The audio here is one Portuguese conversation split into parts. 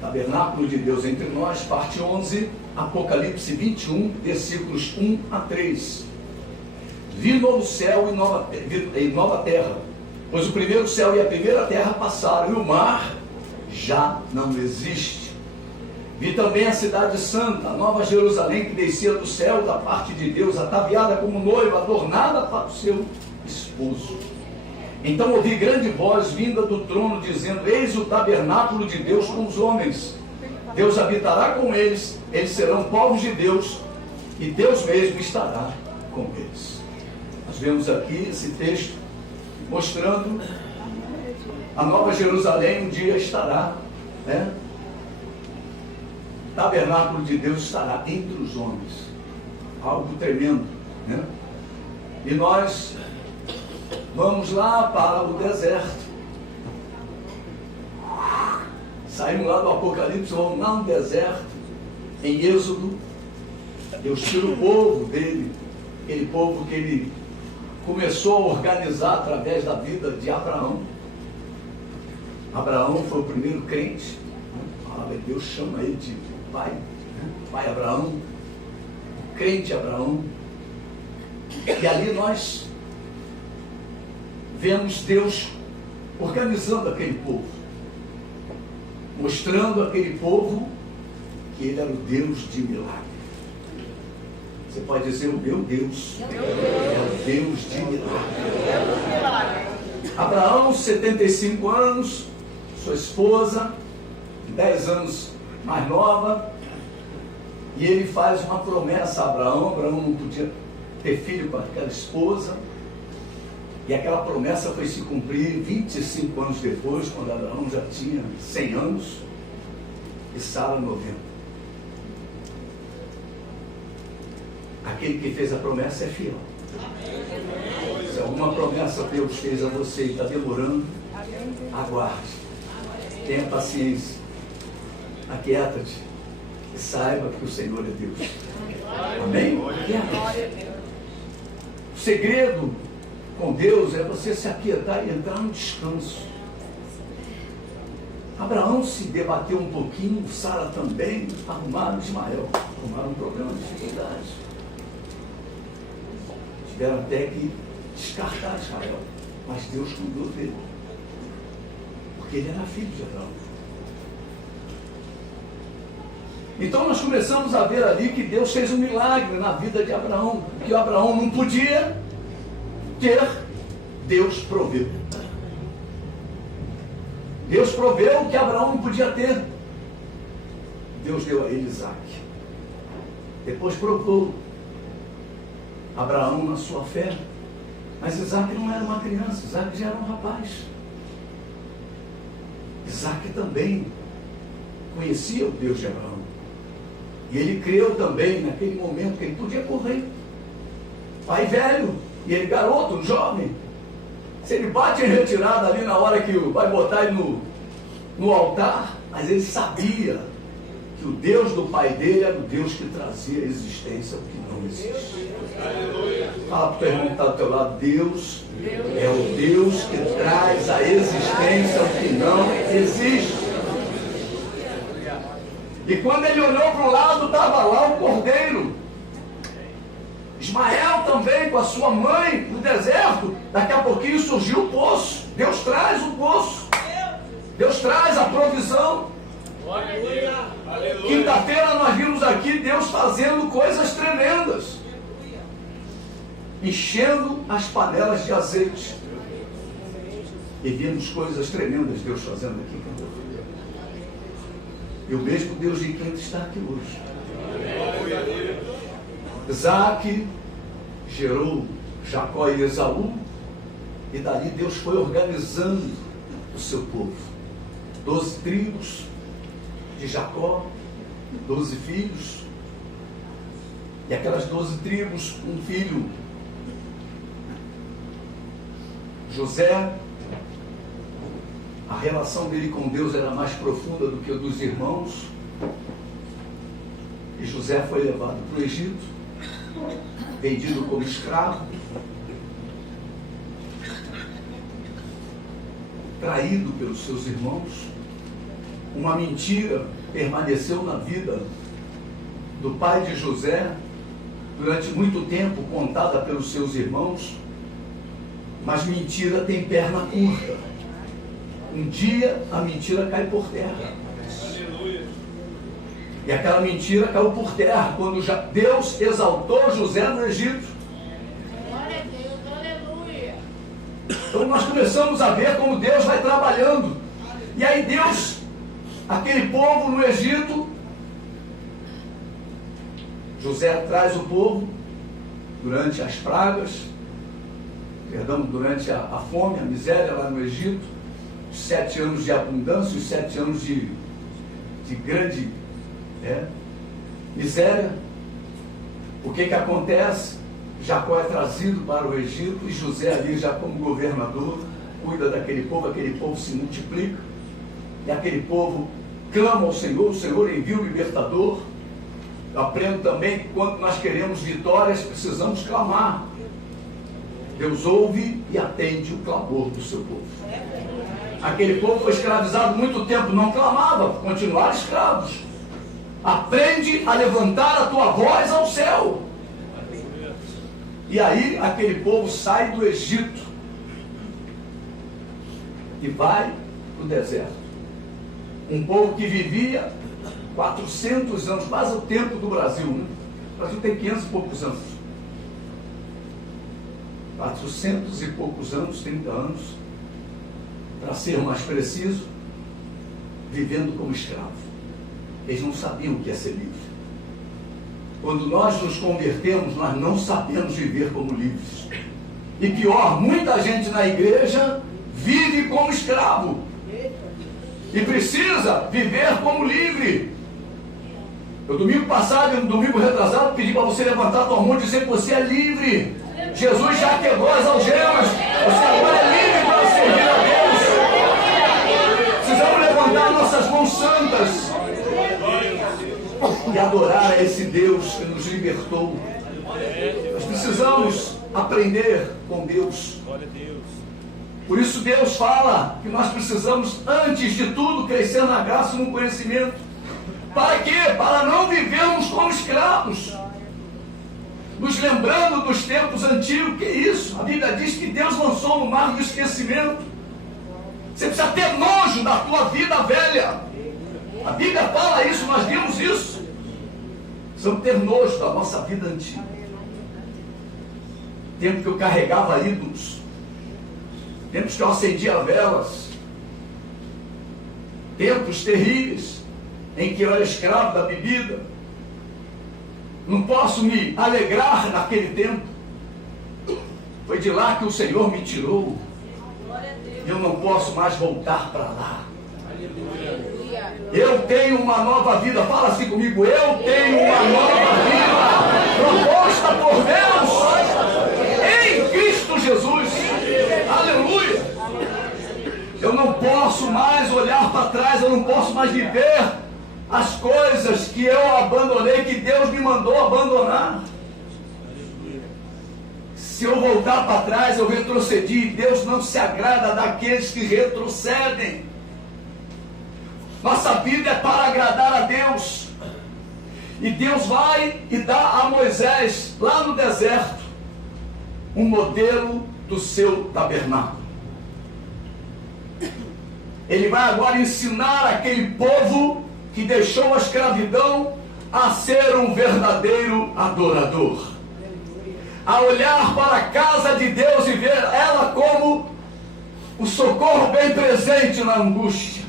Tabernáculo de Deus entre nós, parte 11, Apocalipse 21, versículos 1 a 3. Vi novo céu e nova terra, pois o primeiro céu e a primeira terra passaram, e o mar já não existe. Vi também a cidade santa, a nova Jerusalém, que descia do céu da parte de Deus, ataviada como noiva, adornada para o seu esposo. Então ouvi grande voz vinda do trono, dizendo: eis o tabernáculo de Deus com os homens. Deus habitará com eles, eles serão povos de Deus, e Deus mesmo estará com eles. Nós vemos aqui esse texto mostrando a nova Jerusalém um dia estará, né? O tabernáculo de Deus estará entre os homens. Algo tremendo, né? E nós vamos lá para o deserto. Saímos lá do Apocalipse, vamos lá no deserto, em Êxodo. Deus tira o povo dele, aquele povo que ele começou a organizar através da vida de Abraão. Abraão foi o primeiro crente. Deus chama ele de pai, né? Pai Abraão, crente Abraão. E ali nós vemos Deus organizando aquele povo, mostrando àquele povo que ele era o Deus de milagre. Você pode dizer: o meu Deus é o Deus de milagre. Abraão, 75 anos, sua esposa, 10 anos mais nova, e ele faz uma promessa a Abraão. Abraão não podia ter filho com aquela esposa, e aquela promessa foi se cumprir 25 anos depois, quando Abraão já tinha 100 anos e Sara 90. Aquele que fez a promessa é fiel. Se alguma promessa Deus fez a você e está demorando, aguarde, tenha paciência, aquieta-te e saiba que o Senhor é Deus. Amém? O segredo com Deus é você se aquietar e entrar no descanso. Abraão se debateu um pouquinho, Sara também, arrumaram Ismael, arrumaram um problema de dificuldade. Tiveram até que descartar Israel, mas Deus cuidou dele, porque ele era filho de Abraão. Então nós começamos a ver ali que Deus fez um milagre na vida de Abraão, que Abraão não podia ter, Deus proveu. Deus proveu o que Abraão não podia ter. Deus deu a ele Isaac. Depois provou Abraão na sua fé. Mas Isaac não era uma criança, Isaac já era um rapaz. Isaac também conhecia o Deus de Abraão. E ele creu também naquele momento que ele podia correr. Pai velho, e ele garoto, jovem. Se ele bate em retirada ali na hora que vai botar ele no altar, mas ele sabia que o Deus do pai dele era o Deus que trazia a existência o que não existe. Fala para o teu irmão que está do teu lado: Deus é o Deus que traz a existência o que não existe. E quando ele olhou para o lado, estava lá o cordeiro. Ismael também, com a sua mãe, no deserto. Daqui a pouquinho surgiu o poço. Deus traz o poço. Deus traz a provisão. Quinta-feira nós vimos aqui Deus fazendo coisas tremendas, enchendo as panelas de azeite. E vimos coisas tremendas Deus fazendo aqui. E o mesmo Deus de quinta está aqui hoje. Isaac gerou Jacó e Esaú, e dali Deus foi organizando o seu povo. 12 tribos de Jacó, 12 filhos, e aquelas 12 tribos, um filho, José. A relação dele com Deus era mais profunda do que a dos irmãos, e José foi levado para o Egito, vendido como escravo, traído pelos seus irmãos, uma mentira permaneceu na vida do pai de José durante muito tempo, contada pelos seus irmãos, mas mentira tem perna curta. Um dia a mentira cai por terra. E aquela mentira caiu por terra quando Deus exaltou José no Egito. Glória a Deus, aleluia. Então nós começamos a ver como Deus vai trabalhando. E aí Deus, aquele povo no Egito, José traz o povo durante as pragas, durante a fome, a miséria lá no Egito, os 7 anos de abundância, os 7 anos de grande miséria. O que acontece? Jacó é trazido para o Egito e José ali já como governador cuida daquele povo se multiplica e aquele povo clama ao Senhor, o Senhor envia o libertador. Eu aprendo também que quando nós queremos vitórias precisamos clamar. Deus ouve e atende o clamor do seu povo. Aquele povo foi escravizado muito tempo, não clamava, continuaram escravos. Aprende a levantar a tua voz ao céu. E aí aquele povo sai do Egito e vai para o deserto. Um povo que vivia 400 anos, quase o tempo do Brasil, né? O Brasil tem 500 e poucos anos. 400 e poucos anos, 30 anos, para ser mais preciso, vivendo como escravo. Eles não sabiam o que é ser livre. Quando nós nos convertemos, nós não sabemos viver como livres. E pior, muita gente na igreja vive como escravo. E precisa viver como livre. No domingo passado e no domingo retrasado, pedi para você levantar a tua mão e dizer que você é livre. Jesus já quebrou as algemas. Você agora é livre para servir a Deus. Precisamos levantar nossas mãos santas e adorar a esse Deus que nos libertou. Nós precisamos aprender com Deus. Por isso Deus fala que nós precisamos, antes de tudo, crescer na graça e no conhecimento. Para quê? Para não vivermos como escravos. Nos lembrando dos tempos antigos. Que isso? A Bíblia diz que Deus lançou no mar do esquecimento. Você precisa ter nojo da tua vida velha. A Bíblia fala isso, nós vimos isso. Precisamos ter nojo da nossa vida antiga. Tempo que eu carregava ídolos. Tempos que eu acendia velas. Tempos terríveis em que eu era escravo da bebida. Não posso me alegrar naquele tempo. Foi de lá que o Senhor me tirou. Eu não posso mais voltar para lá. Eu tenho uma nova vida. Fala assim comigo. Eu tenho uma nova vida proposta por Deus em Cristo Jesus. Aleluia. Eu não posso mais olhar para trás. Eu não posso mais viver as coisas que eu abandonei, que Deus me mandou abandonar. Se eu voltar para trás, eu retrocedi. Deus não se agrada daqueles que retrocedem. Nossa vida é para agradar a Deus. E Deus vai e dá a Moisés, lá no deserto, um modelo do seu tabernáculo. Ele vai agora ensinar aquele povo que deixou a escravidão a ser um verdadeiro adorador. A olhar para a casa de Deus e ver ela como o socorro bem presente na angústia.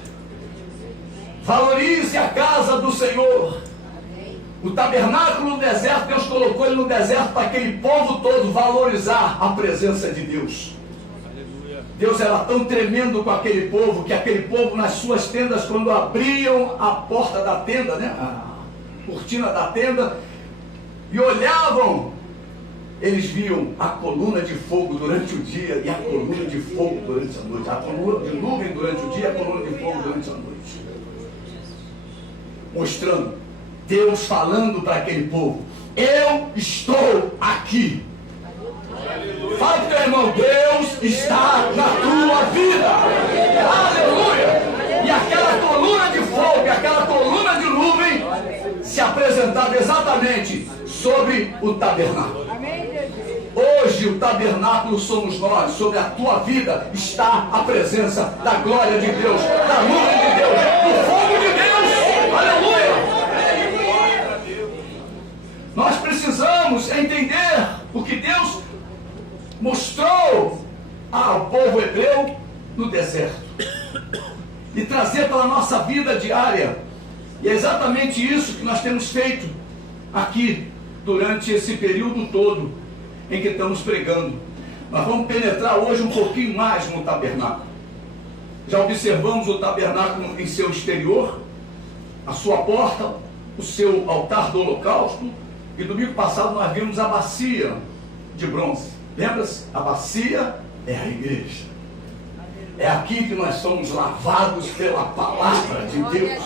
Valorize a casa do Senhor. O tabernáculo no deserto, Deus colocou ele no deserto para aquele povo todo valorizar a presença de Deus. Deus era tão tremendo com aquele povo, que aquele povo nas suas tendas, quando abriam a porta da tenda, né, a cortina da tenda, e olhavam, eles viam a coluna de fogo durante o dia e a coluna de fogo durante a noite. A coluna de nuvem durante o dia e a coluna de fogo durante a noite. Mostrando Deus falando para aquele povo: eu estou aqui. Fala para o teu irmão: Deus está na tua vida. Aleluia! E aquela coluna de fogo sentado exatamente sobre o tabernáculo. Hoje o tabernáculo somos nós. Sobre a tua vida está a presença da glória de Deus, da nuvem de Deus, do fogo de Deus. Aleluia! Nós precisamos entender o que Deus mostrou ao povo hebreu no deserto e trazer para a nossa vida diária. E é exatamente isso que nós temos feito aqui durante esse período todo em que estamos pregando. Nós vamos penetrar hoje um pouquinho mais no tabernáculo. Já observamos o tabernáculo em seu exterior, a sua porta, o seu altar do holocausto, e domingo passado nós vimos a bacia de bronze. Lembra-se? A bacia é a igreja. É aqui que nós somos lavados pela palavra de Deus.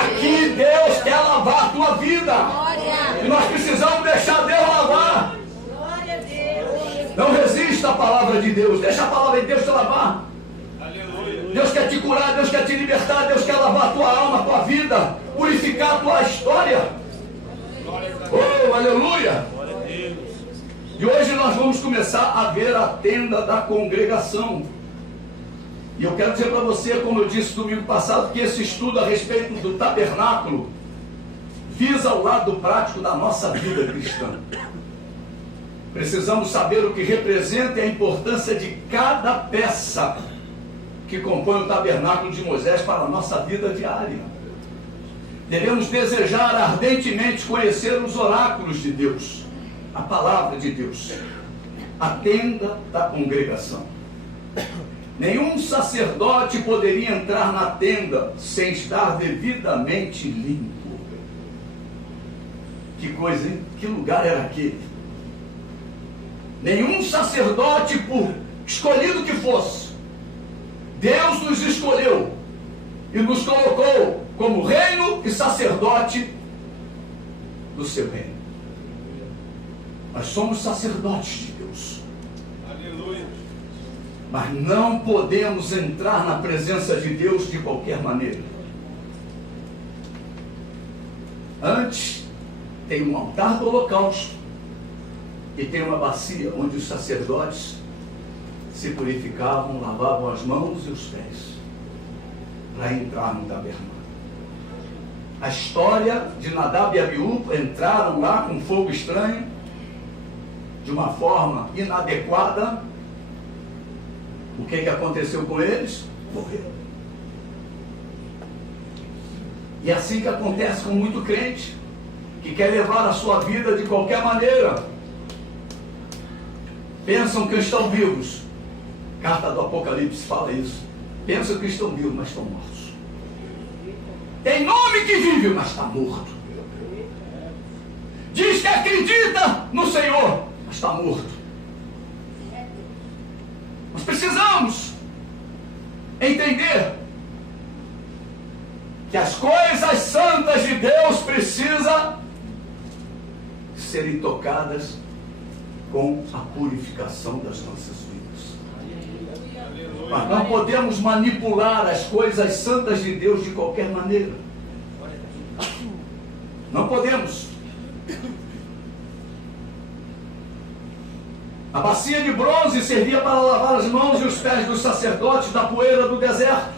Aqui Deus quer lavar a tua vida. E nós precisamos deixar Deus lavar. Não resista à palavra de Deus. Deixa a palavra de Deus te lavar. Deus quer te curar, Deus quer te libertar, Deus quer lavar a tua alma, a tua vida, purificar a tua história. Oh, aleluia! E hoje nós vamos começar a ver a tenda da congregação. E eu quero dizer para você, como eu disse domingo passado, que esse estudo a respeito do tabernáculo visa o lado prático da nossa vida cristã. Precisamos saber o que representa e a importância de cada peça que compõe o tabernáculo de Moisés para a nossa vida diária. Devemos desejar ardentemente conhecer os oráculos de Deus, a palavra de Deus, a tenda da congregação. Nenhum sacerdote poderia entrar na tenda sem estar devidamente limpo. Que coisa, hein? Que lugar era aquele? Nenhum sacerdote, por escolhido que fosse, Deus nos escolheu e nos colocou como reino e sacerdote do seu reino. Nós somos sacerdotes de Deus. Aleluia. Mas não podemos entrar na presença de Deus de qualquer maneira. Antes, tem um altar do holocausto e tem uma bacia onde os sacerdotes se purificavam, lavavam as mãos e os pés para entrar no tabernáculo. A história de Nadab e Abiú entraram lá com fogo estranho, de uma forma inadequada. O que aconteceu com eles? Morreram. E é assim que acontece com muito crente, que quer levar a sua vida de qualquer maneira. Pensam que estão vivos. Carta do Apocalipse fala isso. Pensam que estão vivos, mas estão mortos. Tem nome que vive, mas está morto. Diz que acredita no Senhor, mas está morto. Nós precisamos entender que as coisas santas de Deus precisam serem tocadas com a purificação das nossas vidas. Mas não podemos manipular as coisas santas de Deus de qualquer maneira. Não podemos. A bacia de bronze servia para lavar as mãos e os pés dos sacerdotes da poeira do deserto.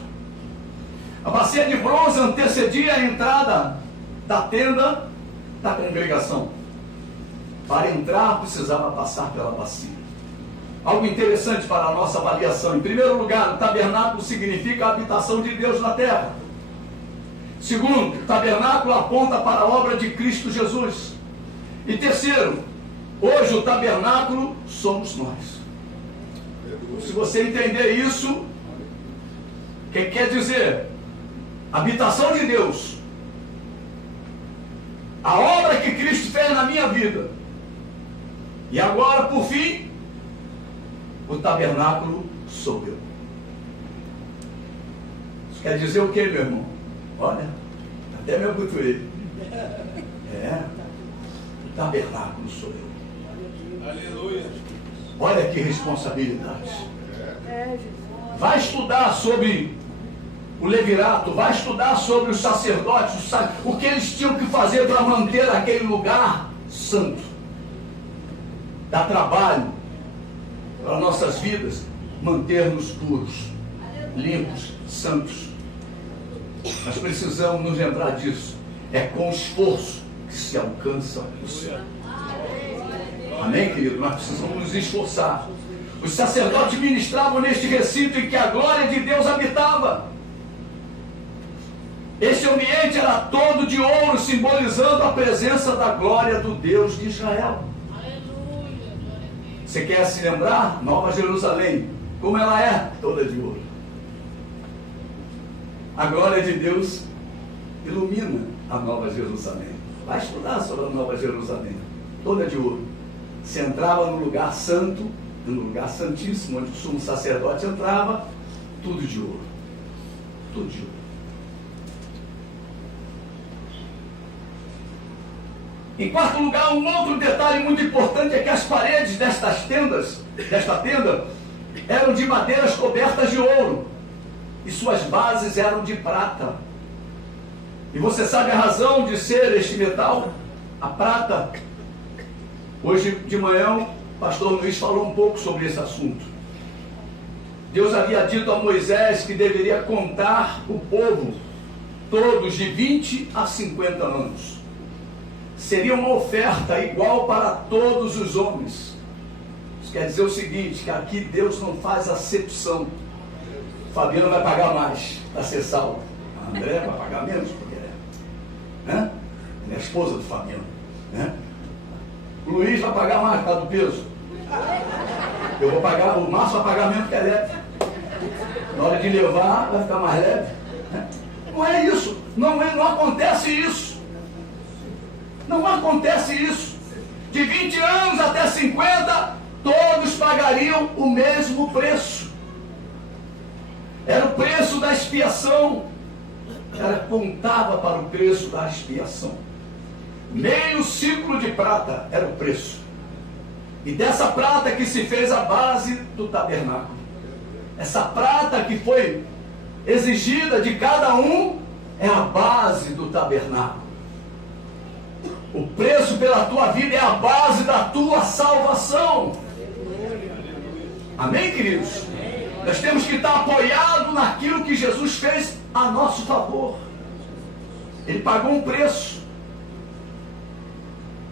A bacia de bronze antecedia a entrada da tenda da congregação. Para entrar, precisava passar pela bacia. Algo interessante para a nossa avaliação. Em primeiro lugar, o tabernáculo significa a habitação de Deus na terra. Segundo, o tabernáculo aponta para a obra de Cristo Jesus. E terceiro, hoje o tabernáculo somos nós. Se você entender isso, o que quer dizer? Habitação de Deus. A obra que Cristo fez na minha vida. E agora, por fim, o tabernáculo sou eu. Isso quer dizer o que, meu irmão? Olha, até me abutuei. O tabernáculo sou eu. Aleluia. Olha que responsabilidade. Vai estudar sobre o levirato, vai estudar sobre os sacerdotes, o que eles tinham que fazer para manter aquele lugar santo. Dá trabalho para nossas vidas manter-nos puros, limpos, santos. Nós precisamos nos lembrar disso. É com esforço que se alcança o céu. Amém, querido? Nós precisamos nos esforçar. Os sacerdotes ministravam neste recinto em que a glória de Deus habitava. Este ambiente era todo de ouro, simbolizando a presença da glória do Deus de Israel. Você quer se lembrar? Nova Jerusalém, como ela é? Toda de ouro. A glória de Deus ilumina a Nova Jerusalém. Vai estudar sobre a Nova Jerusalém, toda de ouro. Você entrava no lugar santo, no lugar santíssimo, onde o sumo sacerdote entrava, tudo de ouro. Tudo de ouro. Em quarto lugar, um outro detalhe muito importante é que as paredes desta tenda, eram de madeiras cobertas de ouro, e suas bases eram de prata. E você sabe a razão de ser este metal? A prata. Hoje de manhã, o pastor Luiz falou um pouco sobre esse assunto. Deus havia dito a Moisés que deveria contar o povo, todos de 20 a 50 anos. Seria uma oferta igual para todos os homens. Isso quer dizer o seguinte, que aqui Deus não faz acepção. Fabiano vai pagar mais para ser salvo. A André vai pagar menos, porque é a esposa do Fabiano. O Luiz vai pagar mais por causa do peso. Eu vou pagar, o Márcio vai pagar menos que a leve. Na hora de levar, vai ficar mais leve. Não é isso. Não acontece isso. Não acontece isso. De 20 anos até 50, todos pagariam o mesmo preço. Era o preço da expiação. Contava para o preço da expiação. Meio ciclo de prata era o preço. E dessa prata que se fez a base do tabernáculo. Essa prata que foi exigida de cada um é a base do tabernáculo. O preço pela tua vida é a base da tua salvação. Amém, queridos? Nós temos que estar apoiados naquilo que Jesus fez a nosso favor. Ele pagou um preço.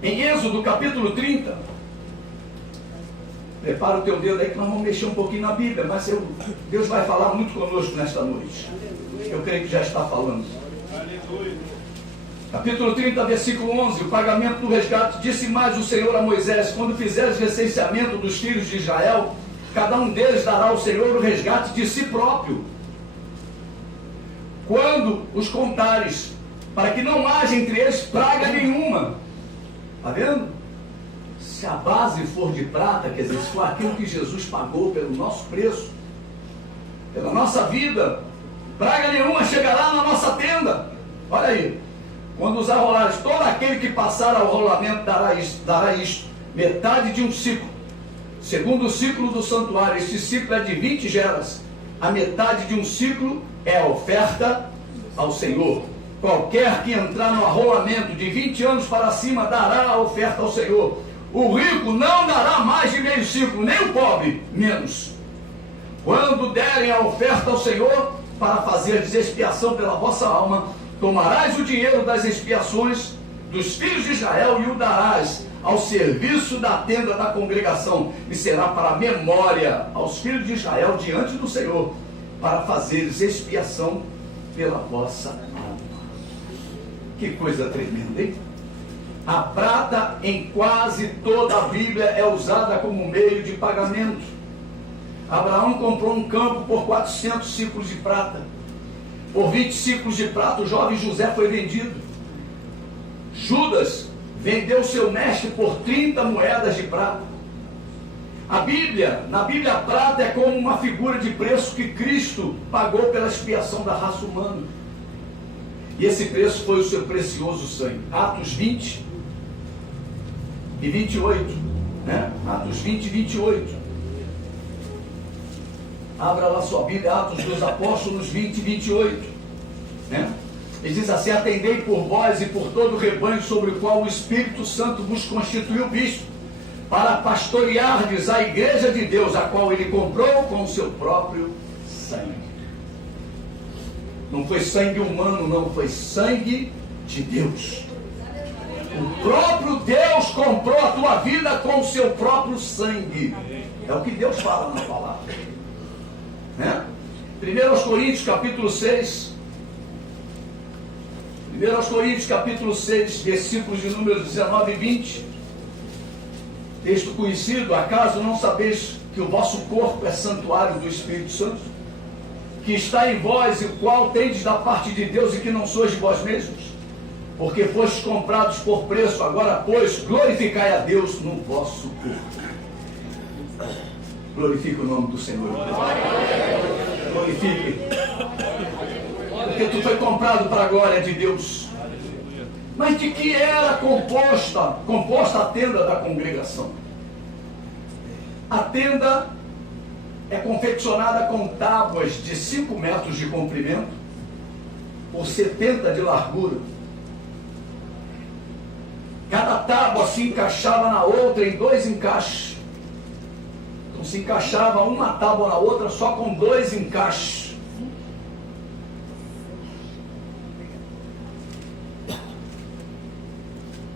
Em Êxodo capítulo 30, prepara o teu dedo aí que nós vamos mexer um pouquinho na Bíblia, mas Deus vai falar muito conosco nesta noite. Eu creio que já está falando. Capítulo 30, versículo 11, o pagamento do resgate. Disse mais o Senhor a Moisés: quando fizeres recenseamento dos filhos de Israel, cada um deles dará ao Senhor o resgate de si próprio. Quando os contares, para que não haja entre eles praga nenhuma. Está vendo? Se a base for de prata, quer dizer, se for aquilo que Jesus pagou pelo nosso preço, pela nossa vida, praga nenhuma chegará na nossa tenda. Olha aí. Quando os arrolares, todo aquele que passar ao rolamento dará isto, metade de um ciclo. Segundo o ciclo do santuário, este ciclo é de 20 geras. A metade de um ciclo é a oferta ao Senhor. Qualquer que entrar no arrolamento de 20 anos para cima dará a oferta ao Senhor. O rico não dará mais de meio ciclo, nem o pobre, menos. Quando derem a oferta ao Senhor, para fazer expiação pela vossa alma, tomarás o dinheiro das expiações dos filhos de Israel e o darás ao serviço da tenda da congregação, e será para memória aos filhos de Israel diante do Senhor, para fazeres expiação pela vossa alma. Que coisa tremenda, hein? A prata em quase toda a Bíblia é usada como meio de pagamento. Abraão comprou um campo por 400 ciclos de prata. Por 20 ciclos de prata, o jovem José foi vendido. Judas vendeu seu mestre por 30 moedas de prata. Na Bíblia, a prata é como uma figura de preço que Cristo pagou pela expiação da raça humana. E esse preço foi o seu precioso sangue. Atos 20 e 28. Atos 20 e 28. Abra lá sua Bíblia, Atos dos Apóstolos 20 e 28. Né? Ele diz assim: atendei por vós e por todo o rebanho sobre o qual o Espírito Santo vos constituiu bispo, para pastoreardes a igreja de Deus, a qual ele comprou com o seu próprio sangue. Não foi sangue humano, não, foi sangue de Deus. O próprio Deus comprou a tua vida com o seu próprio sangue. É o que Deus fala na palavra. Né? 1 Coríntios capítulo 6. 1 Coríntios capítulo 6, versículos de números 19 e 20. Texto conhecido: acaso não sabeis que o vosso corpo é santuário do Espírito Santo, que está em vós, e o qual tendes da parte de Deus, e que não sois de vós mesmos? Porque fostes comprados por preço. Agora, pois, glorificai a Deus no vosso corpo. Glorifique o nome do Senhor. Glorifique. Porque tu foi comprado para a glória de Deus. Mas de que era composta a tenda da congregação? A tenda é confeccionada com tábuas de 5 metros de comprimento por 70 de largura. Cada tábua se encaixava na outra em 2 encaixes. Então se encaixava uma tábua na outra só com 2 encaixes.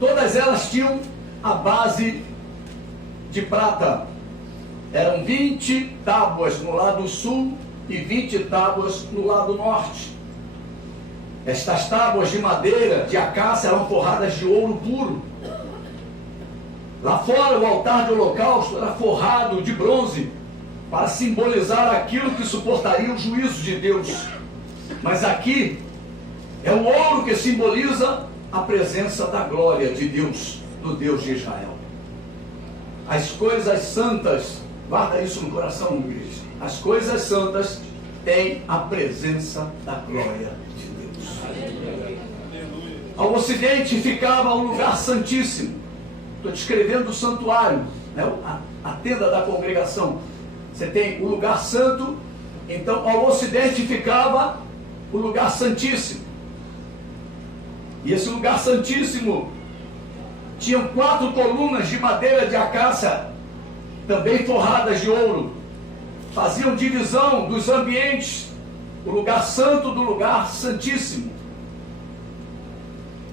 Todas elas tinham a base de prata. Eram 20 tábuas no lado sul e 20 tábuas no lado norte. Estas tábuas de madeira, de acácia, eram forradas de ouro puro. Lá fora, o altar de holocausto era forrado de bronze, para simbolizar aquilo que suportaria o juízo de Deus. Mas aqui é o ouro que simboliza a presença da glória de Deus, do Deus de Israel. As coisas santas, guarda isso no coração, igreja. As coisas santas têm a presença da glória de Deus. Ao ocidente ficava o lugar santíssimo. Estou descrevendo o santuário, né? a tenda da congregação. Você tem o lugar santo, então ao ocidente ficava o lugar santíssimo. E esse lugar santíssimo tinha 4 colunas de madeira de acácia, também forradas de ouro. Faziam divisão dos ambientes, o lugar santo do lugar santíssimo.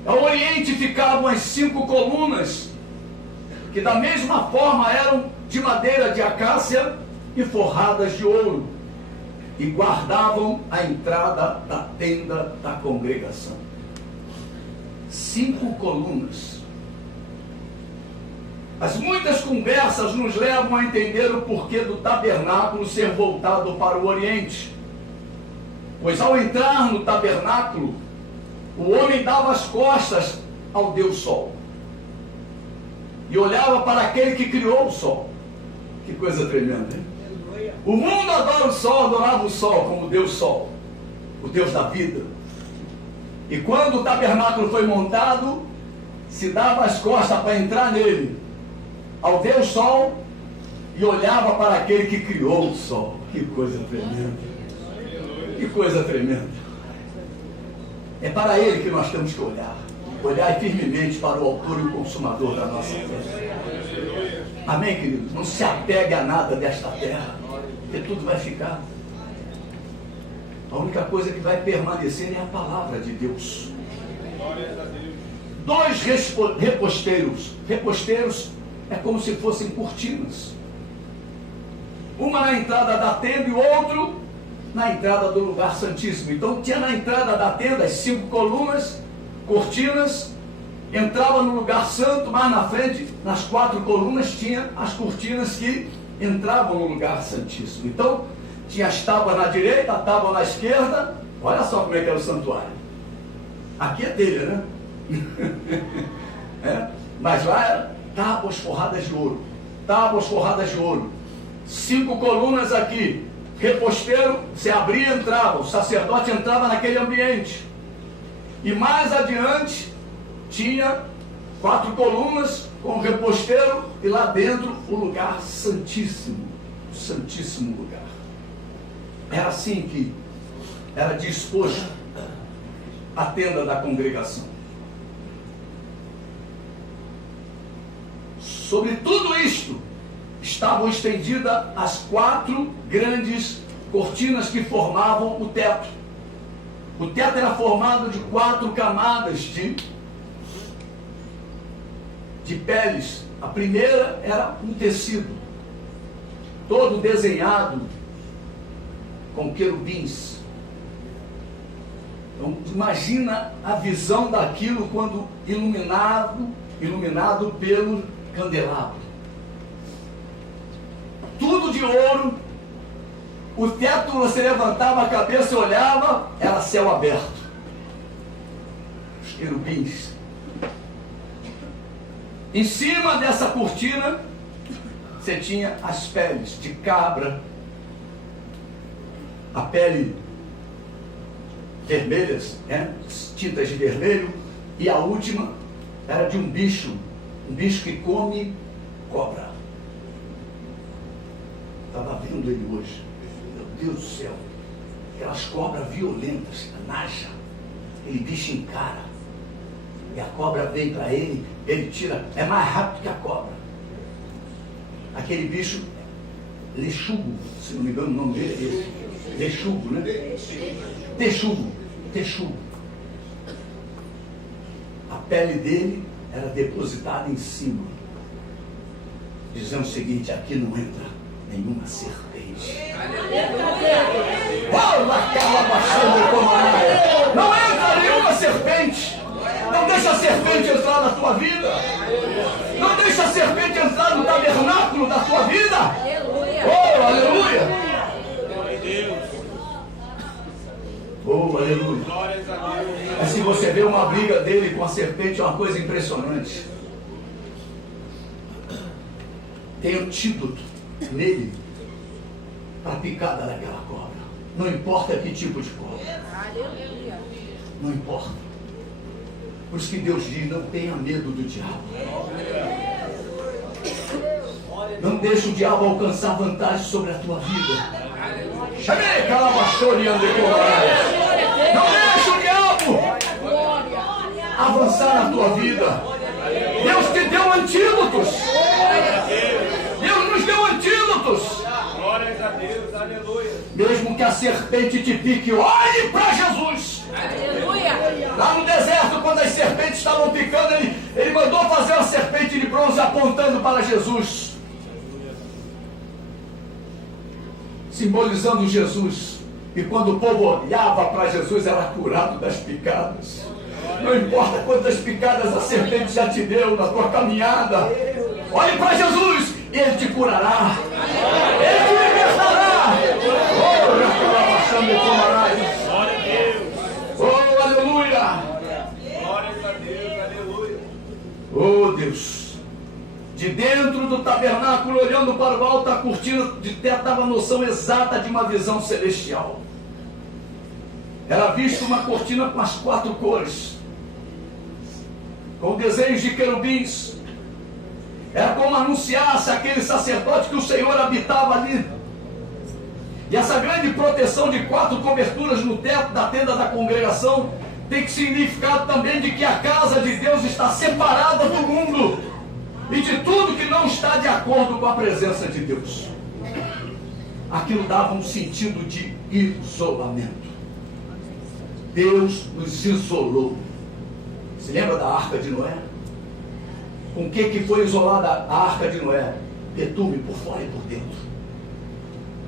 Ao oriente ficavam as 5 colunas, que da mesma forma eram de madeira de acácia e forradas de ouro, e guardavam a entrada da tenda da congregação. 5 colunas. As muitas conversas nos levam a entender o porquê do tabernáculo ser voltado para o oriente. Pois ao entrar no tabernáculo, o homem dava as costas ao Deus Sol e olhava para aquele que criou o Sol. Que coisa tremenda, hein? O mundo adora o Sol, adorava o Sol como Deus Sol, o Deus da vida. E quando o tabernáculo foi montado, se dava as costas para entrar nele, ao Deus Sol, e olhava para aquele que criou o Sol. Que coisa tremenda! Que coisa tremenda! É para ele que nós temos que olhar. Olhar firmemente para o autor e o consumador da nossa fé. Amém, querido? Não se apegue a nada desta terra, porque tudo vai ficar. A única coisa que vai permanecer é a palavra de Deus. 2 reposteiros. Reposteiros é como se fossem cortinas. Uma na entrada da tenda e outro na entrada do lugar santíssimo. Então tinha na entrada da tenda as 5 colunas, cortinas, entrava no lugar santo, mas na frente, nas 4 colunas, tinha as cortinas que entravam no lugar santíssimo. Então tinha as tábuas na direita, a tábua na esquerda. Olha só como é que era o santuário. Aqui é telha, né? Mas lá era tábuas forradas de ouro. Tábuas forradas de ouro. 5 colunas aqui. Reposteiro, se abria e entrava. O sacerdote entrava naquele ambiente. E mais adiante tinha 4 colunas com o reposteiro, e lá dentro o lugar santíssimo. O santíssimo lugar. Era assim que era disposto a tenda da congregação. Sobre tudo isto estavam estendidas as 4 grandes cortinas que formavam o teto. O teto era formado de 4 camadas de peles. A primeira era um tecido, todo desenhado com querubins. Então, imagina a visão daquilo quando iluminado pelo candelabro. Tudo de ouro. O teto, você levantava a cabeça e olhava, era céu aberto. Os querubins. Em cima dessa cortina, você tinha as peles de cabra, a pele vermelhas, tintas de vermelho, e a última era de um bicho que come cobra. Estava vendo ele hoje, meu Deus do céu, aquelas cobras violentas, naja, aquele bicho encara, e a cobra vem para ele, ele tira, é mais rápido que a cobra. Aquele bicho, lexugo, se não me engano o nome dele é esse, lexugo, né? Texugo. A pele dele era depositada em cima, dizendo o seguinte: aqui não entra nenhuma serpente. Não entra nenhuma serpente. Não deixa a serpente entrar na tua vida. Não deixa a serpente entrar no tabernáculo da tua vida. Oh, aleluia. Oh, aleluia. Mas se você vê uma briga dele com a serpente, é uma coisa impressionante. Tem antídoto nele para a picada daquela cobra. Não importa que tipo de cobra. Não importa. Por isso que Deus diz: não tenha medo do diabo. Não deixe o diabo alcançar vantagem sobre a tua vida. Não deixe o diabo avançar na tua vida. Deus te deu antídotos. Deus nos deu antídotos. Glórias a Deus, aleluia. Mesmo que a serpente te pique, olhe para Jesus. Aleluia. Lá no deserto, quando as serpentes estavam picando, ele mandou fazer uma serpente de bronze apontando para Jesus, simbolizando Jesus. E quando o povo olhava para Jesus, era curado das picadas. Não importa quantas picadas a serpente já te deu na tua caminhada, olhe para Jesus e Ele te curará. Ele te libertará. Oh, aleluia. Glórias a Deus, aleluia. Oh, Deus. De dentro do tabernáculo, olhando para o alto, a cortina de teto dava a noção exata de uma visão celestial. Era vista uma cortina com as 4 cores, com desenhos de querubins. Era como anunciasse aquele sacerdote que o Senhor habitava ali. E essa grande proteção de 4 coberturas no teto da tenda da congregação tem que significar também de que a casa de Deus está separada do mundo e de tudo que não está de acordo com a presença de Deus. Aquilo dava um sentido de isolamento. Deus nos isolou. Se lembra da arca de Noé? Com o que foi isolada a arca de Noé? Betume por fora e por dentro.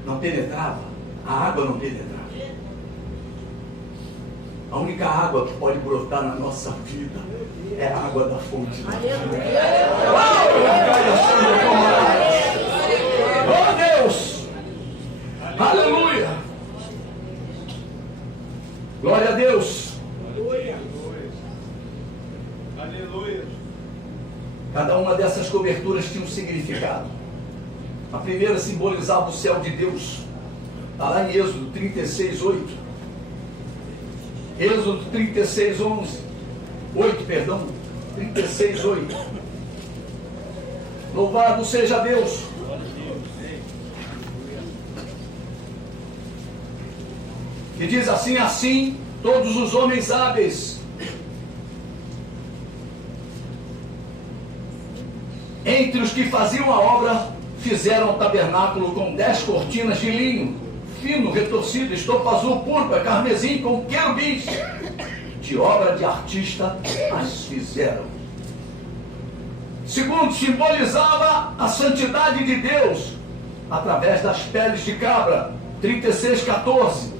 Não penetrava, a água não penetrava. A única água que pode brotar na nossa vida é a água da fonte da vida. Oh, Deus! Aleluia! Glória a Deus! Aleluia. Cada uma dessas coberturas tinha um significado. A primeira simbolizava o céu de Deus. Está lá em Êxodo 36, 8. Êxodo 36, 11. 8, perdão. 36, 8. Louvado seja Deus. E diz assim: assim todos os homens hábeis entre os que faziam a obra fizeram o tabernáculo com 10 cortinas de linho fino, retorcido, estopa azul, púrpura, carmesim, com querubins. De obra de artista as fizeram. Segundo, simbolizava a santidade de Deus através das peles de cabra. 36:14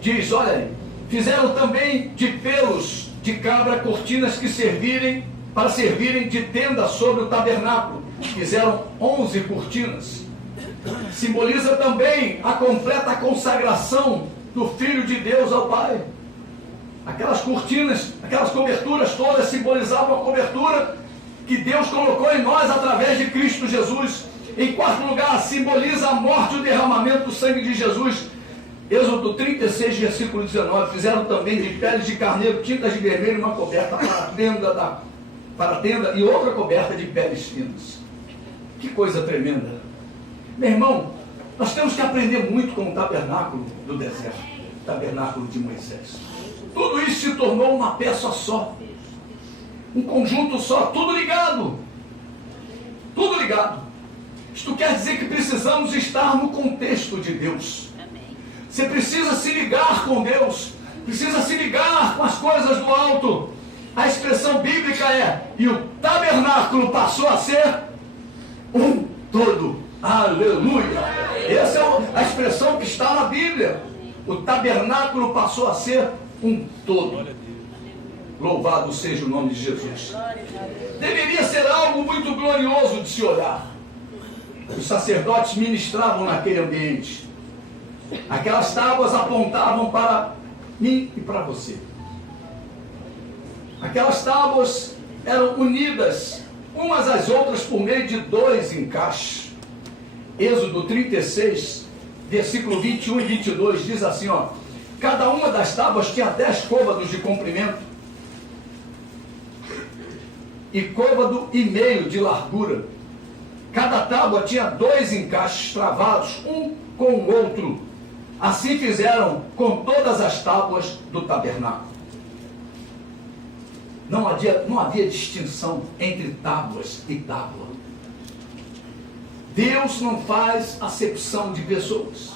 diz: olha aí, fizeram também de pelos de cabra cortinas que servirem de tenda sobre o tabernáculo. Fizeram 11 cortinas. Simboliza também a completa consagração do Filho de Deus ao Pai. Aquelas cortinas, aquelas coberturas todas simbolizavam a cobertura que Deus colocou em nós através de Cristo Jesus. Em quarto lugar, simboliza a morte e o derramamento do sangue de Jesus. Êxodo 36, versículo 19. Fizeram também de peles de carneiro, tintas de vermelho, uma coberta para a tenda e outra coberta de peles finas. Que coisa tremenda. Meu irmão, nós temos que aprender muito com o tabernáculo do deserto, o tabernáculo de Moisés. Tudo isso se tornou uma peça só, um conjunto só, tudo ligado. Tudo ligado. Isto quer dizer que precisamos estar no contexto de Deus. Você precisa se ligar com Deus, precisa se ligar com as coisas do alto. A expressão bíblica é: e o tabernáculo passou a ser um todo. Aleluia! Essa é a expressão que está na Bíblia. O tabernáculo passou a ser um todo. Louvado seja o nome de Jesus. Deveria ser algo muito glorioso de se olhar. Os sacerdotes ministravam naquele ambiente. Aquelas tábuas apontavam para mim e para você. Aquelas tábuas eram unidas umas às outras por meio de 2 encaixes. Êxodo 36, versículo 21 e 22 diz assim, ó: cada uma das tábuas tinha 10 côvados de comprimento e côvado e meio de largura. Cada tábua tinha 2 encaixes travados, um com o outro. Assim fizeram com todas as tábuas do tabernáculo. Não havia distinção entre tábuas e tábua. Deus não faz acepção de pessoas.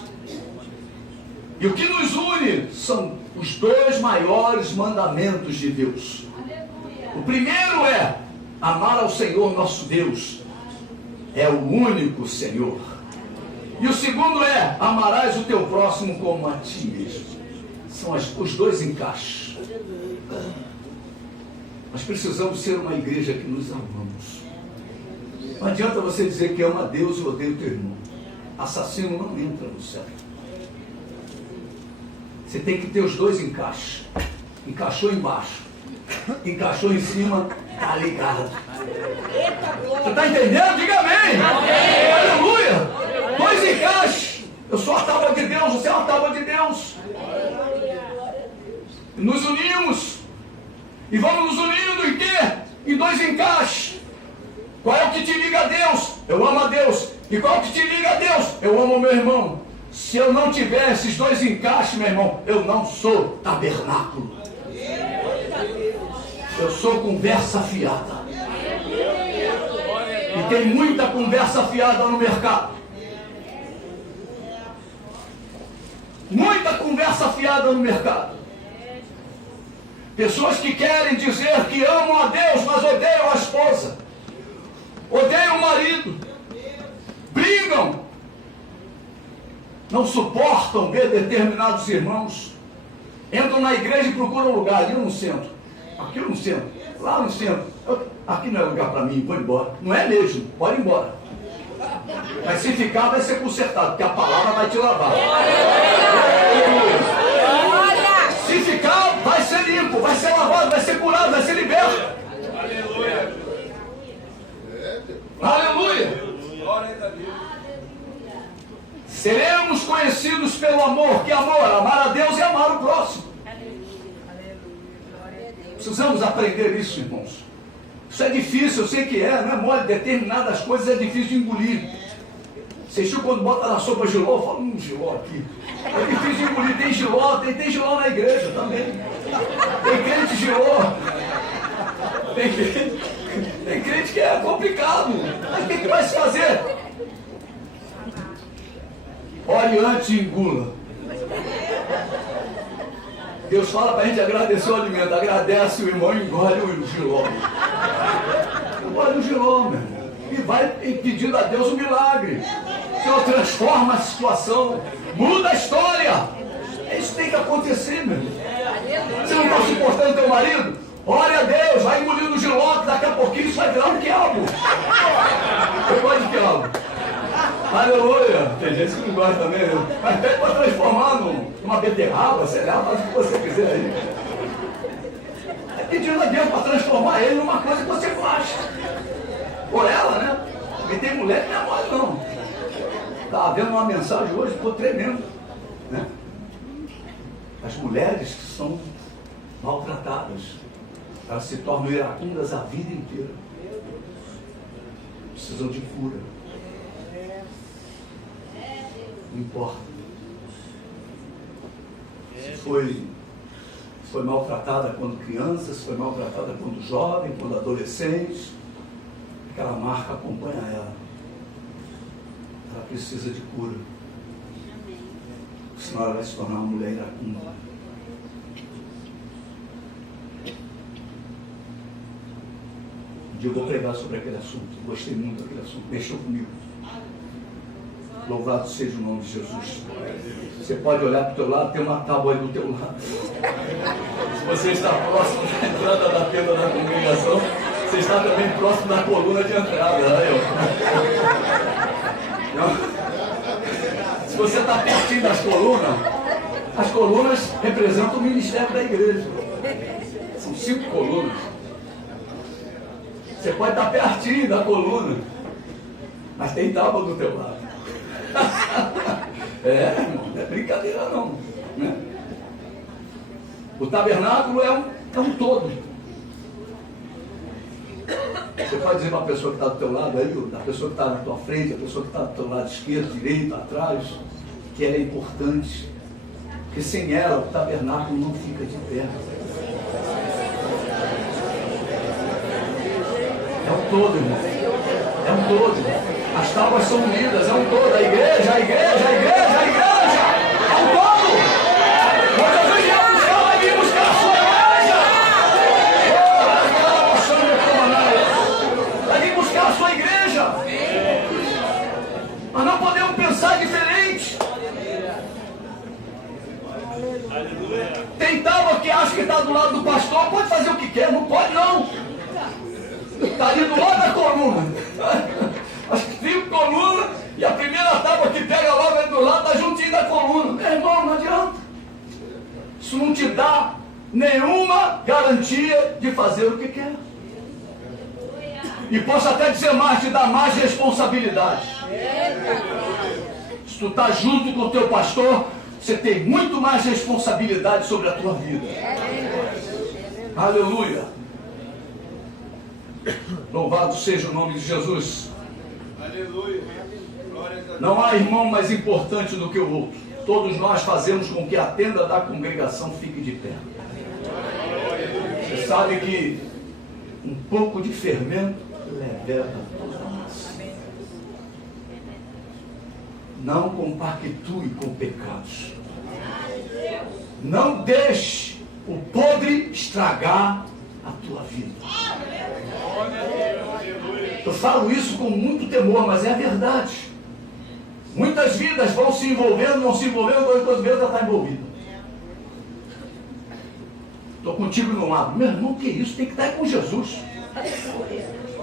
E o que nos une são os 2 maiores mandamentos de Deus. O primeiro é amar ao Senhor nosso Deus. É o único Senhor. E o segundo é: amarás o teu próximo como a ti mesmo. São os 2 encaixes. Nós precisamos ser uma igreja que nos amamos. Não adianta você dizer que ama a Deus e odeia o teu irmão. Assassino não entra no céu. Você tem que ter os 2 encaixes. Encaixou embaixo, encaixou em cima, está ligado. Você está entendendo? Diga amém. Amém. Aleluia. 2 encaixes. Eu sou a tábua de Deus, você é a tábua de Deus. Nos unimos. E vamos nos unindo em quê? Em 2 encaixes. Qual é o que te liga a Deus? Eu amo a Deus. E qual é o que te liga a Deus? Eu amo o meu irmão. Se eu não tiver esses 2 encaixes, meu irmão, eu não sou tabernáculo. Eu sou conversa fiada. E tem muita conversa fiada no mercado. Muita conversa fiada no mercado. Pessoas que querem dizer que amam a Deus, mas odeiam a esposa. Odeiam o marido. Brigam. Não suportam ver determinados irmãos. Entram na igreja e procuram lugar. Ali eu não sento. Aqui eu não sento. Lá eu não sento. Aqui não é lugar para mim, vou embora. Não é mesmo, pode ir embora. Mas se ficar vai ser consertado, porque a palavra vai te lavar. Se ficar, vai ser limpo, vai ser lavado, vai ser curado, vai ser liberto. Aleluia. Aleluia. Glória a Deus. Seremos conhecidos pelo amor. Que amor? Amar a Deus e amar o próximo. Precisamos aprender isso, irmãos. Isso é difícil, eu sei que é, não é mole. Determinadas coisas é difícil de engolir. Vocês tinham quando bota na sopa Giló, fala, Giló aqui. É difícil de engolir, tem Giló, tem Giló na igreja também. Tem crente Giló. Tem crente que é complicado. Mas o que vai se fazer? Olhe antes e engula. Deus fala para a gente agradecer o alimento. Agradece o irmão e engole o Giló. Engole o Giló, meu irmão. E vai pedindo a Deus um milagre. O Senhor transforma a situação, muda a história. Isso tem que acontecer, meu irmão. Você não está suportando teu marido? Ore a Deus, vai engolindo o Giló, que daqui a pouquinho isso vai virar um quiabo. Eu gosto de quiabo. Aleluia. Tem gente que não gosta também, né? Mas pede para transformar numa beterraba, sei lá, faz o que você quiser aí. É pedindo a Deus para transformar ele numa coisa que você faz. Por ela, né? Porque tem mulher que não é mole, não. Estava vendo uma mensagem hoje, ficou tremendo, né? As mulheres que são maltratadas, elas se tornam iracundas a vida inteira. Precisam de cura. Não importa. Se foi maltratada quando criança, se foi maltratada quando jovem, quando adolescente, aquela marca acompanha ela. Ela precisa de cura. Senão ela vai se tornar uma mulher iracunda. Um dia eu vou pregar sobre aquele assunto. Gostei muito daquele assunto. Mexeu comigo. Louvado seja o nome de Jesus. Você pode olhar para o teu lado, tem uma tábua aí do teu lado. Se você está próximo da entrada da tenda da congregação, você está também próximo da coluna de entrada. Se você está pertinho das colunas, as colunas representam o ministério da igreja. São 5 colunas. Você pode estar pertinho da coluna, mas tem tábua do teu lado. Irmão, não é brincadeira não, né? O tabernáculo é um todo. Você pode dizer para a pessoa que está do teu lado aí, a pessoa que está na tua frente, a pessoa que está do teu lado esquerdo, direito, atrás, que ela é importante, porque sem ela o tabernáculo não fica de pé. É um todo, irmão. É um todo. As tábuas são unidas, é um todo. A igreja, a igreja, a igreja, a igreja. É um todo. Quando Jesus vier buscar, vai vir buscar a sua igreja. Vai vir buscar a sua igreja. Mas não podemos pensar diferente. Tem tábua que acha que está do lado do pastor, pode fazer o que quer, não pode não. Está ali do lado da coluna. As 5 colunas e a primeira tábua que pega logo ali do lado está juntinho da coluna. Meu irmão, não adianta. Isso não te dá nenhuma garantia de fazer o que quer. E posso até dizer mais, te dá mais responsabilidade. Se tu está junto com o teu pastor, você tem muito mais responsabilidade sobre a tua vida. Aleluia. Louvado seja o nome de Jesus. Aleluia. Não há irmão mais importante do que o outro. Todos nós fazemos com que a tenda da congregação fique de pé. Você sabe que um pouco de fermento leveda toda a massa. Não compactue com pecados. Não deixe o podre estragar a tua vida. Eu falo isso com muito temor, mas é a verdade. Muitas vidas vão se envolvendo, quando vê, já está envolvido. Estou contigo no lado. Meu irmão, que isso? Tem que estar com Jesus.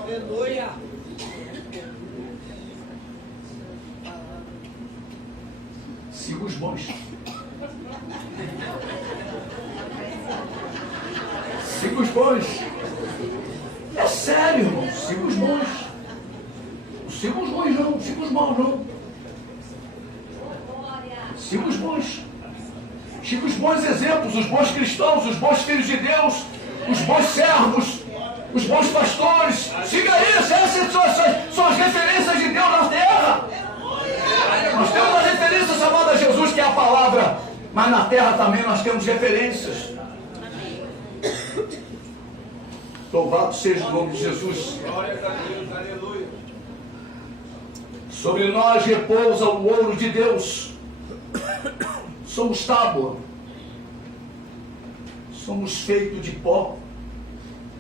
Aleluia. Siga os bons. Siga os bons. É sério, irmão. Siga os bons. Não siga os bons não. Siga os maus não. Siga os bons. Siga os bons exemplos, os bons cristãos, os bons filhos de Deus, os bons servos, os bons pastores. Siga isso. Essas são as referências de Deus na terra. Nós temos uma referência chamada Jesus, que é a palavra, mas na terra também nós temos referências. Louvado seja o nome de Jesus. Glória a Deus, aleluia. Sobre nós repousa o ouro de Deus. Somos tábua. Somos feitos de pó.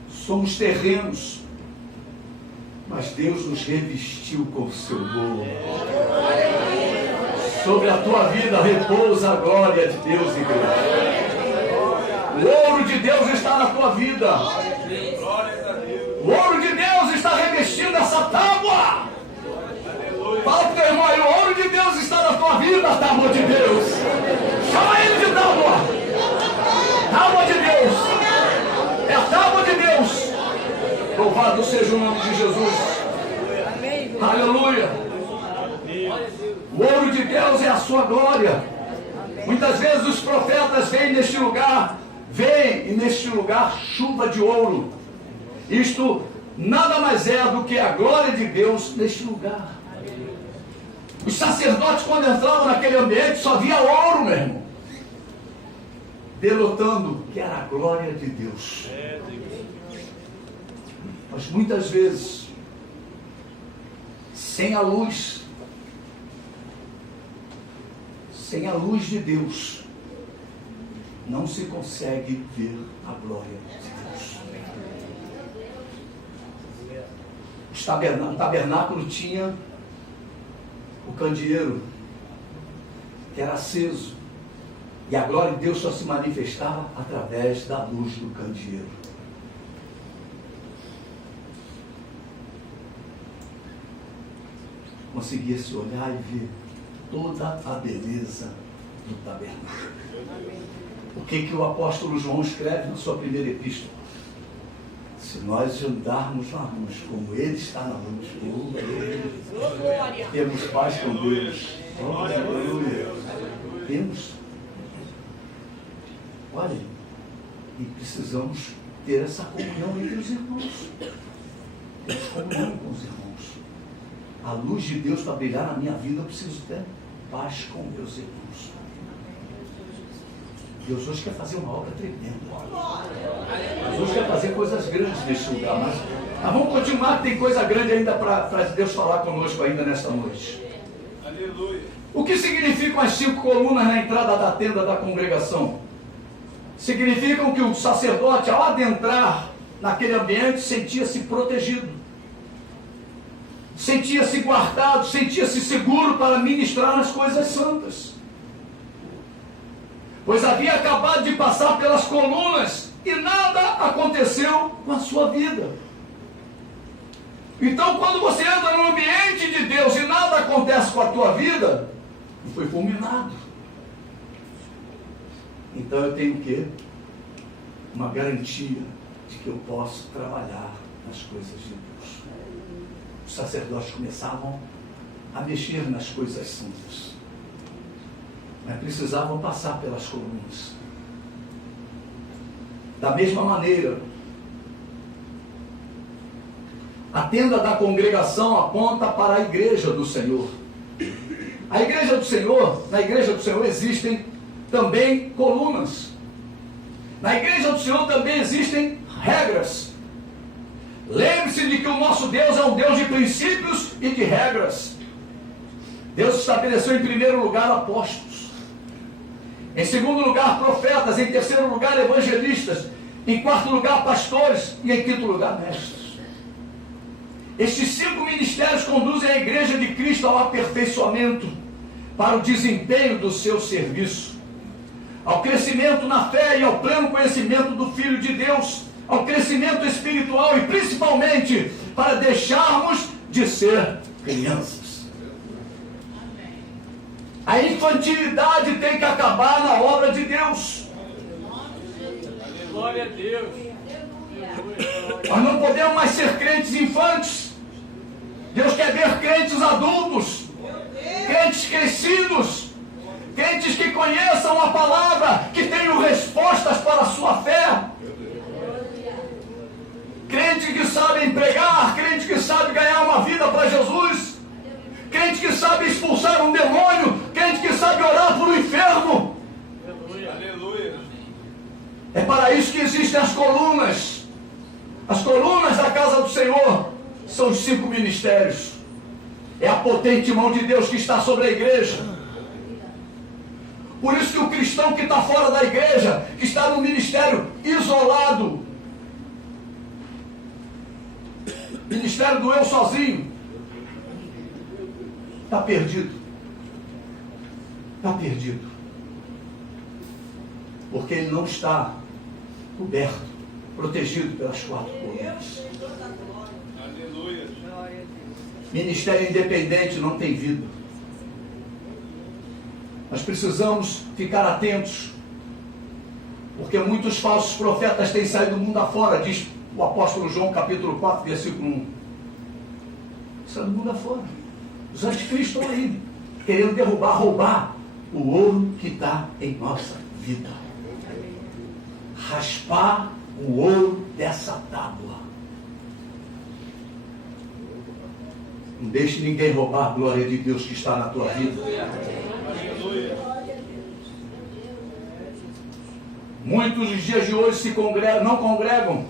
Somos terrenos. Mas Deus nos revestiu com o seu ouro. Sobre a tua vida repousa a glória de Deus, igreja. O ouro de Deus está na tua vida. Glória a Deus. O ouro de Deus está revestindo essa tábua. Fala para o teu irmão aí, o ouro de Deus está na tua vida, a tábua de Deus. Chama ele de tábua. Tábua de Deus. É a tábua de Deus. Louvado seja o nome de Jesus. Aleluia. O ouro de Deus é a sua glória. Muitas vezes os profetas vêm neste lugar, vem e neste lugar chuva de ouro. Isto nada mais é do que a glória de Deus neste lugar. Os sacerdotes, quando entravam naquele ambiente, só via ouro, meu irmão, denotando que era a glória de Deus. Mas muitas vezes, sem a luz de Deus, não se consegue ver a glória de Deus. O tabernáculo tinha o candeeiro, que era aceso, e a glória de Deus só se manifestava através da luz do candeeiro. Conseguia-se olhar e ver toda a beleza do tabernáculo. O que o apóstolo João escreve na sua primeira epístola? Se nós andarmos na luz, como Ele está na luz, temos paz com Deus. Aleluia. Temos. Olha, e precisamos ter essa comunhão entre os irmãos. Temos comunhão com os irmãos. A luz de Deus para brilhar na minha vida, eu preciso ter paz com meus irmãos. Deus hoje quer fazer uma obra tremenda. Deus hoje quer fazer coisas grandes neste lugar. Mas vamos continuar, que tem coisa grande ainda para Deus falar conosco ainda nesta noite. Aleluia. O que significam as 5 colunas na entrada da tenda da congregação? Significam que o sacerdote, ao adentrar naquele ambiente, sentia-se protegido, sentia-se guardado, sentia-se seguro para ministrar as coisas santas. Pois havia acabado de passar pelas colunas e nada aconteceu com a sua vida. Então, quando você entra no ambiente de Deus e nada acontece com a tua vida, não foi fulminado. Então eu tenho o quê? Uma garantia de que eu posso trabalhar nas coisas de Deus. Os sacerdotes começavam a mexer nas coisas santas, mas precisavam passar pelas colunas. Da mesma maneira, a tenda da congregação aponta para a igreja do Senhor. A igreja do Senhor, na igreja do Senhor existem também colunas. Na igreja do Senhor também existem regras. Lembre-se de que o nosso Deus é um Deus de princípios e de regras. Deus estabeleceu em primeiro lugar apóstolos, em segundo lugar profetas, em terceiro lugar evangelistas, em quarto lugar pastores e em quinto lugar mestres. Estes 5 ministérios conduzem a igreja de Cristo ao aperfeiçoamento, para o desempenho do seu serviço, ao crescimento na fé e ao pleno conhecimento do Filho de Deus, ao crescimento espiritual e principalmente para deixarmos de ser crianças. A infantilidade tem que acabar na obra de Deus. Glória a Deus. Nós não podemos mais ser crentes infantes. Deus quer ver crentes adultos, crentes crescidos, crentes que conheçam a palavra, que tenham respostas para a sua fé, crentes que sabem pregar, crentes que sabem ganhar uma vida para Jesus, crentes que sabem expulsar um demônio Para isso que existem as colunas. As colunas da casa do Senhor são os 5 ministérios. É a potente mão de Deus que está sobre a igreja. Por isso que o cristão que está fora da igreja, que está no ministério isolado, ministério do eu sozinho, está perdido. Está perdido. Porque ele não está coberto, protegido pelas 4 colunas. Aleluia. Ministério independente não tem vida. Nós precisamos ficar atentos, porque muitos falsos profetas têm saído do mundo afora, diz o apóstolo João, capítulo 4, versículo 1. Sai do mundo afora. Os anticristos estão aí, querendo derrubar, roubar o ouro que está em nossa vida. Raspar o ouro dessa tábua. Não deixe ninguém roubar a glória de Deus que está na tua vida. Muitos nos dias de hoje se congregam, não congregam,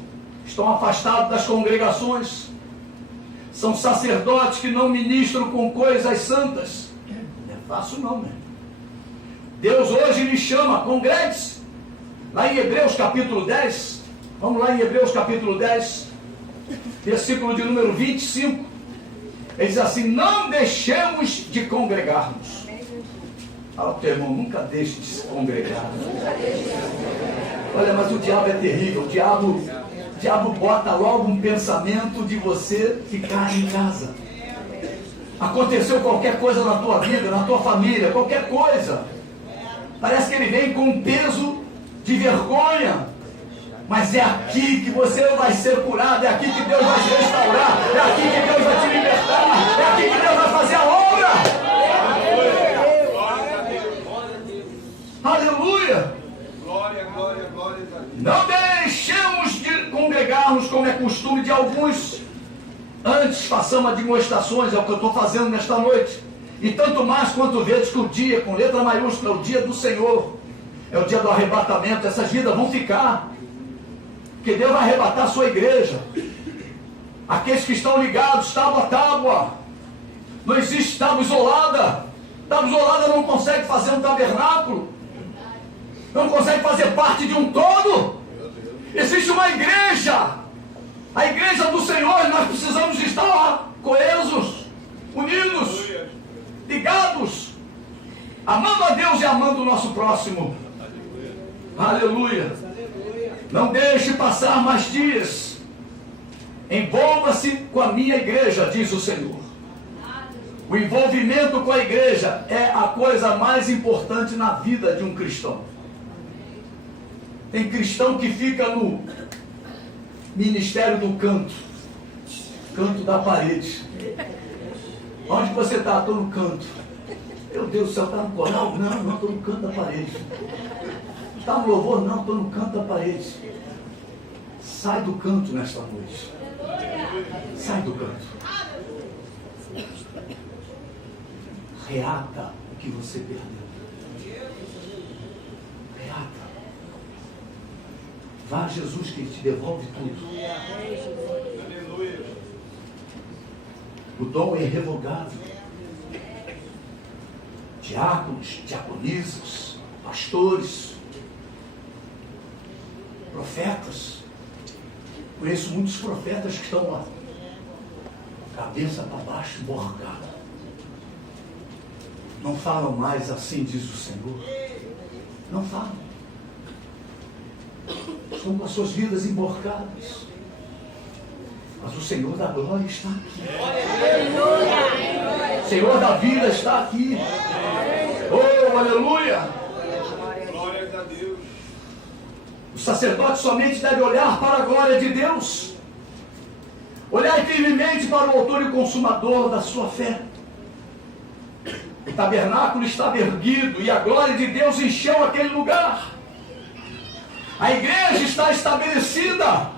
estão afastados das congregações. São sacerdotes que não ministram com coisas santas. Não é fácil não, né? Deus hoje lhe chama, congregue-se. Lá em Hebreus capítulo 10, vamos lá em Hebreus capítulo 10, versículo de número 25. Ele diz assim: não deixemos de congregar-nos. Fala para o teu irmão, nunca deixe de se congregar. Olha, mas o diabo é terrível. O diabo bota logo um pensamento de você ficar em casa. Aconteceu qualquer coisa na tua vida, na tua família, qualquer coisa. Parece que ele vem com um peso de vergonha. Mas é aqui que você vai ser curado, é aqui que Deus vai te restaurar, é aqui que Deus vai te libertar, é aqui que Deus vai fazer a obra. Aleluia! Glória, glória, glória a Deus. Não deixemos de congregarmos como é costume de alguns. Antes façamos admoestações, é o que eu estou fazendo nesta noite. E tanto mais quanto vedes que o dia, com letra maiúscula, é o dia do Senhor. É o dia do arrebatamento, essas vidas vão ficar. Porque Deus vai arrebatar a sua igreja. Aqueles que estão ligados, tábua a tábua. Não existe tábua isolada. Tábua isolada não consegue fazer um tabernáculo. Não consegue fazer parte de um todo. Existe uma igreja. A igreja do Senhor, nós precisamos estar lá, coesos, unidos, ligados, amando a Deus e amando o nosso próximo. Aleluia. Não deixe passar mais dias. Envolva-se com a minha igreja, diz o Senhor. O envolvimento com a igreja é a coisa mais importante na vida de um cristão. Tem cristão que fica no ministério do canto da parede. Onde você está? Estou no canto. Meu Deus do céu, está no coral? Não, estou no canto da parede. Está no louvor? Não, estou no canto da parede. Sai do canto nesta noite. Sai do canto. Reata o que você perdeu. Reata. Vá a Jesus que Ele te devolve tudo. Aleluia. O dom é irrevogável. Diáconos, diaconisas, pastores, profetas. Conheço muitos profetas que estão lá, cabeça para baixo, emborcado. Não falam mais assim, diz o Senhor. Não falam. Estão com as suas vidas emborcadas. Mas o Senhor da glória está aqui. O Senhor da vida está aqui. Oh, aleluia! Glória a Deus. O sacerdote somente deve olhar para a glória de Deus. Olhar firmemente para o autor e consumador da sua fé. O tabernáculo estava erguido e a glória de Deus encheu aquele lugar. A igreja está estabelecida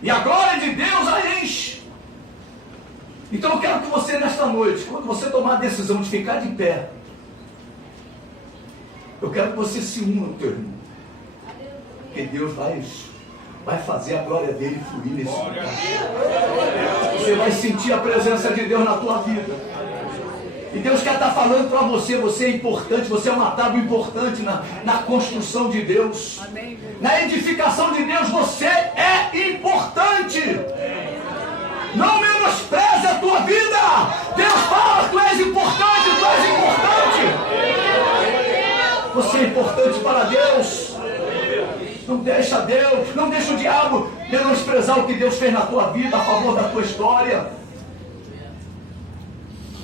e a glória de Deus a enche. Então eu quero que você nesta noite, quando você tomar a decisão de ficar de pé, eu quero que você se una ao teu irmão. porque Deus vai fazer a glória dele fluir nesse lugar. Você vai sentir a presença de Deus na tua vida. E Deus quer estar falando para você, você é importante, você é uma tábua importante na construção de Deus. Na edificação de Deus, você é importante. Não menospreze a tua vida. Deus fala, tu és importante, tu és importante. Você é importante para Deus. Não deixa Deus, não deixa o diabo menosprezar o que Deus fez na tua vida, a favor da tua história.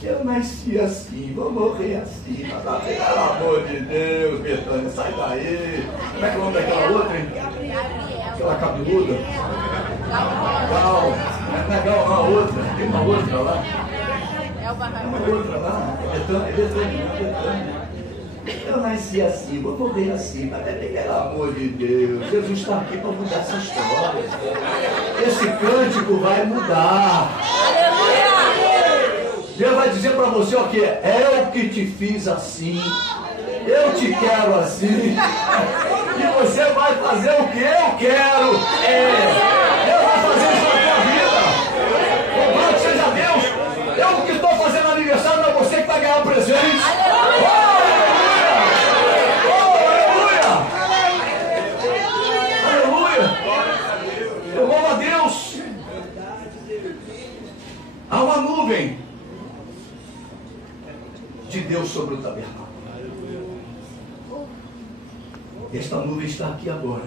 Eu nasci assim, vou morrer assim. Pelo amor de Deus, Betânia, sai daí. Como é que é o nome daquela outra, hein? Aquela cabeluda? Gal. Não é Gal, não, a outra. Tem uma outra lá. Uma outra lá. Betânia. Eu nasci assim, vou morrer assim. Pelo amor de Deus, Jesus está aqui para mudar essa história. Esse cântico vai mudar. Deus vai dizer para você o que é eu que te fiz assim, eu te quero assim, e você vai fazer o que eu quero. Deus vai fazer isso na tua vida. Louvado seja Deus. Eu que estou fazendo aniversário, não é você que vai ganhar o presente. Aleluia. Eu louvo a Deus. Há uma nuvem de Deus sobre o tabernáculo. Esta nuvem está aqui agora.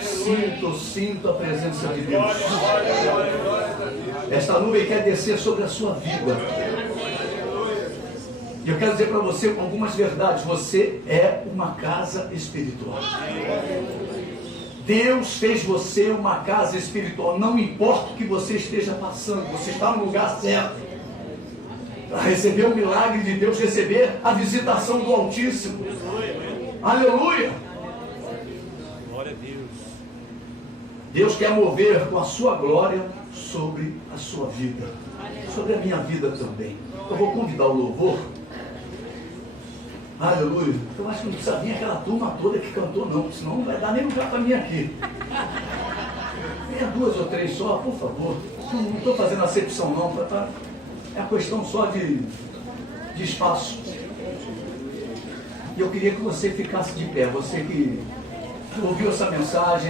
Sinto a presença de Deus. Esta nuvem quer descer sobre a sua vida. E eu quero dizer para você algumas verdades. Você é uma casa espiritual. Deus fez você uma casa espiritual. Não importa o que você esteja passando, você está no lugar certo. Para receber o milagre de Deus, receber a visitação do Altíssimo. Aleluia! Glória a Deus. Deus quer mover com a sua glória sobre a sua vida, sobre a minha vida também. Eu vou convidar o louvor. Aleluia! Eu acho que não precisa vir aquela turma toda que cantou, não, senão não vai dar nem lugar para mim aqui. Venha 2 ou 3 só, por favor. Não estou fazendo acepção, não. É a questão só de espaço. E eu queria que você ficasse de pé. Você que ouviu essa mensagem.